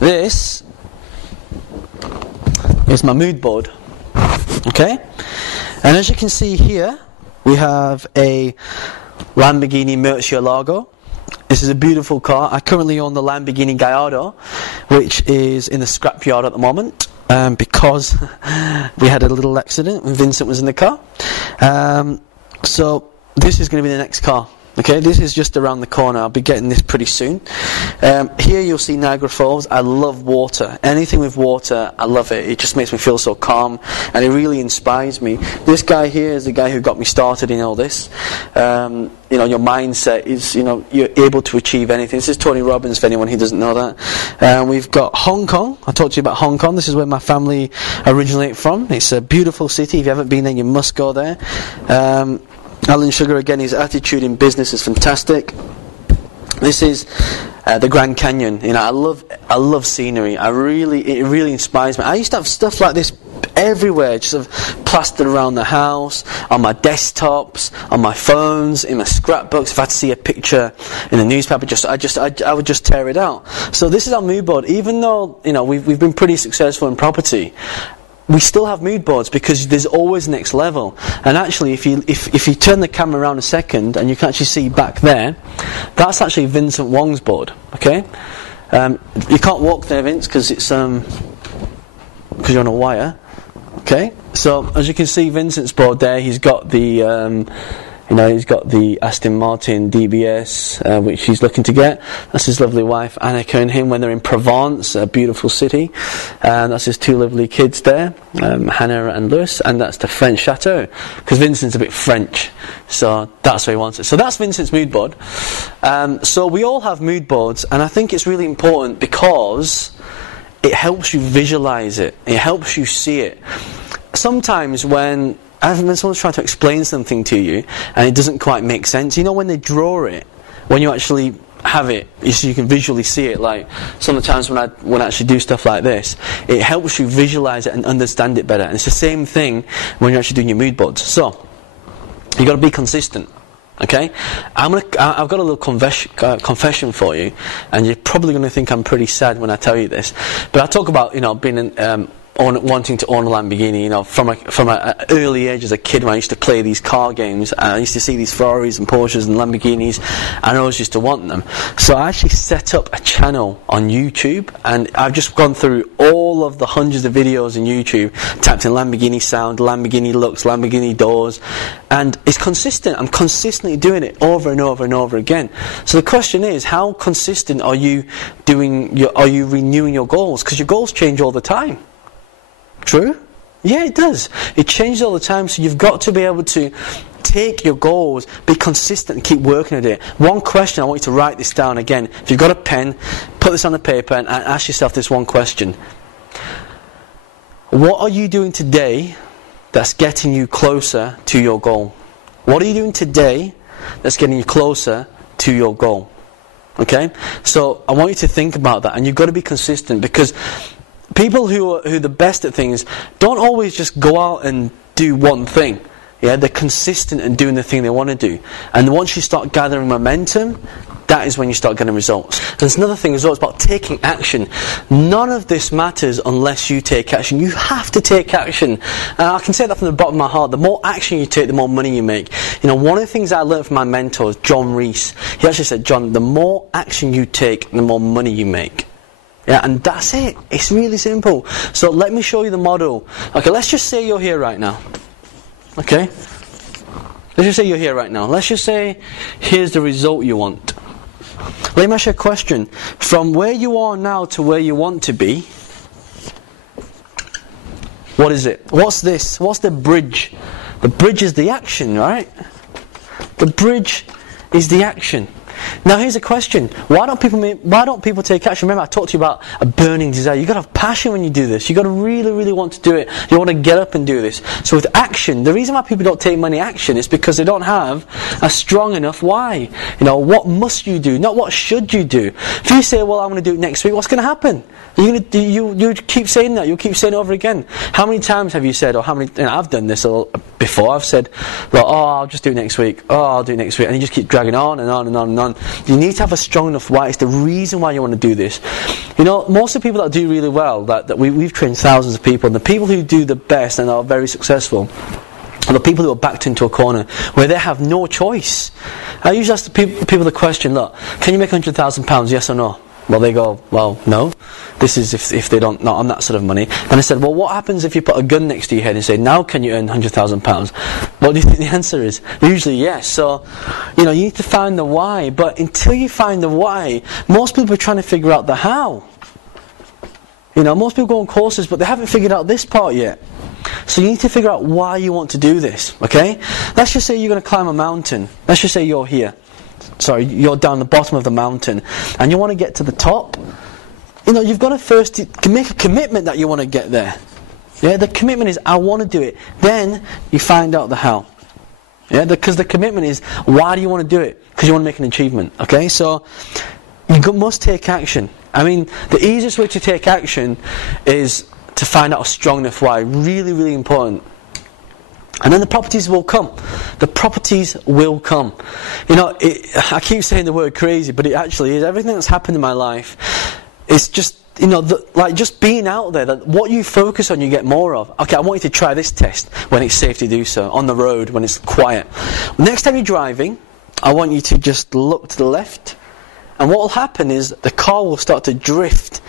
this is my mood board. Okay? And as you can see here, we have a Lamborghini Murcielago. This is a beautiful car. I currently own the Lamborghini Gallardo, which is in the scrapyard at the moment, because we had a little accident when Vincent was in the car. So this is going to be the next car. Okay, this is just around the corner. I'll be getting this pretty soon. Here you'll see Niagara Falls. I love water. Anything with water, I love it. It just makes me feel so calm, and it really inspires me. This guy here is the guy who got me started in all this. Your mindset is, you're able to achieve anything. This is Tony Robbins, for anyone who doesn't know that. We've got Hong Kong. I talked to you about Hong Kong. This is where my family originate from. It's a beautiful city. If you haven't been there, you must go there. Alan Sugar, again, his attitude in business is fantastic. This is the Grand Canyon. I love scenery. It really inspires me. I used to have stuff like this everywhere, just sort of plastered around the house, on my desktops, on my phones, in my scrapbooks. If I had to see a picture in the newspaper, I would just tear it out. So this is our mood board. Even though we've been pretty successful in property, we still have mood boards because there's always next level. And actually, if you turn the camera around a second, and you can actually see back there, that's actually Vincent Wong's board. Okay, you can't walk there, Vince, because it's because you're on a wire. Okay, so as you can see, Vincent's board there, he's got the he's got the Aston Martin DBS, which he's looking to get. That's his lovely wife Annika and him when they're in Provence, a beautiful city. And that's his two lovely kids there, Hannah and Lewis. And that's the French chateau, because Vincent's a bit French, so that's where he wants it. So that's Vincent's mood board. So we all have mood boards, and I think it's really important because it helps you visualize it. It helps you see it. Sometimes when someone's trying to explain something to you and it doesn't quite make sense, when they draw it, when you actually have it, so you can visually see it, like some of the times when I actually do stuff like this, it helps you visualize it and understand it better. And it's the same thing when you're actually doing your mood boards. So you've got to be consistent. Okay, I've got a little confession for you, and you're probably going to think I'm pretty sad when I tell you this. But I talk about being wanting to own a Lamborghini, from an early age as a kid when I used to play these car games, and I used to see these Ferraris and Porsches and Lamborghinis, and I always used to want them. So I actually set up a channel on YouTube, and I've just gone through all of the hundreds of videos on YouTube, tapped in Lamborghini sound, Lamborghini looks, Lamborghini doors, and it's consistent. I'm consistently doing it over and over and over again. So the question is, how consistent are you renewing your goals? Because your goals change all the time. True? Yeah, it does. It changes all the time, so you've got to be able to take your goals, be consistent, and keep working at it. One question, I want you to write this down again. If you've got a pen, put this on the paper and ask yourself this one question. What are you doing today that's getting you closer to your goal? What are you doing today that's getting you closer to your goal? Okay? So I want you to think about that, and you've got to be consistent, because people who are the best at things don't always just go out and do one thing. Yeah, they're consistent in doing the thing they want to do. And once you start gathering momentum, that is when you start getting results. There's another thing as well, it's about taking action. None of this matters unless you take action. You have to take action. And I can say that from the bottom of my heart. The more action you take, the more money you make. One of the things I learned from my mentor, John Reese, he actually said, John, the more action you take, the more money you make. Yeah, and that's it. It's really simple. So let me show you the model. Okay, let's just say you're here right now. Okay? Let's just say you're here right now. Let's just say here's the result you want. Let me ask you a question. From where you are now to where you want to be, what is it? What's this? What's the bridge? The bridge is the action, right? The bridge is the action. Now here's a question. Why don't people take action? Remember, I talked to you about a burning desire. You've got to have passion when you do this. You've got to really, really want to do it. You want to get up and do this. So with action, the reason why people don't take money action is because they don't have a strong enough why. What must you do? Not what should you do. If you say, well, I'm going to do it next week, what's going to happen? You keep saying that. You'll keep saying it over again. How many times have you said, or how many, I've done this before, I've said, well, I'll just do it next week. I'll do it next week. And you just keep dragging on and on and on and on. on, you need to have a strong enough why. It's the reason why you want to do this. You know, most of the people that do really well, that we've trained thousands of people, and the people who do the best and are very successful are the people who are backed into a corner where they have no choice. I usually ask the people the question, look, can you make £100,000, yes or no? Well, they go, well, no. This is if they don't, not on that sort of money. And I said, well, what happens if you put a gun next to your head and say, now can you earn £100,000? What do you think the answer is? Usually yes. So, you know, you need to find the why. But until you find the why, most people are trying to figure out the how. You know, most people go on courses, but they haven't figured out this part yet. So you need to figure out why you want to do this, okay? Let's just say you're going to climb a mountain. Let's just say you're here. Sorry, you're down the bottom of the mountain and you want to get to the top. You know, you've got to first make a commitment that you want to get there. Yeah, the commitment is, I want to do it. Then you find out the how. Yeah, because the commitment is, why do you want to do it? Because you want to make an achievement. Okay, so you must take action. I mean, the easiest way to take action is to find out a strong enough why. Really, really important. And then the properties will come. The properties will come. You know, I keep saying the word crazy, but it actually is. Everything that's happened in my life, it's just, you know, like just being out there, that what you focus on you get more of. Okay, I want you to try this test when it's safe to do so, on the road, when it's quiet. Next time you're driving, I want you to just look to the left, and what will happen is the car will start to drift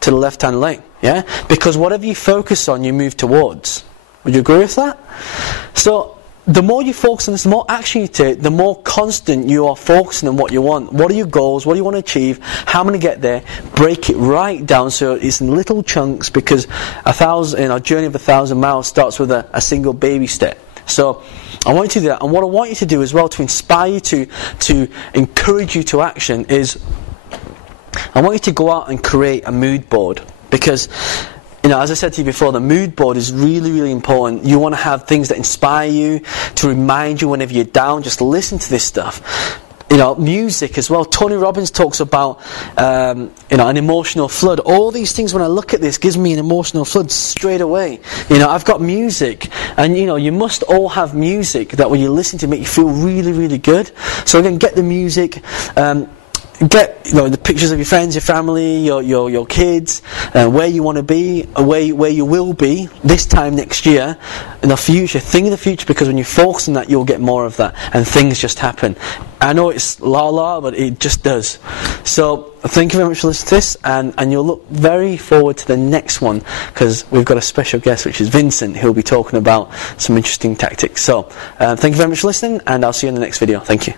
to the left-hand lane, yeah? Because whatever you focus on, you move towards. Would you agree with that? So, the more you focus on this, the more action you take, the more constant you are focusing on what you want. What are your goals? What do you want to achieve? How am I going to get there? Break it right down so it's in little chunks, because a journey of 1,000 miles starts with a single baby step. So, I want you to do that. And what I want you to do as well, to inspire you, to encourage you to action, is I want you to go out and create a mood board. Because, you know, as I said to you before, the mood board is really, really important. You want to have things that inspire you, to remind you whenever you're down. Just listen to this stuff. You know, music as well. Tony Robbins talks about, you know, an emotional flood. All these things, when I look at this, gives me an emotional flood straight away. You know, I've got music, and you know, you must all have music that when you listen to make you feel really, really good. So again, get the music. Get, you know, the pictures of your friends, your family, your kids, where you want to be, where you will be this time next year, in the future. Think of the future, because when you focus on that, you'll get more of that, and things just happen. I know it's la, but it just does. So thank you very much for listening to this, and you'll look very forward to the next one, because we've got a special guest, which is Vincent, who'll be talking about some interesting tactics. So thank you very much for listening, and I'll see you in the next video. Thank you.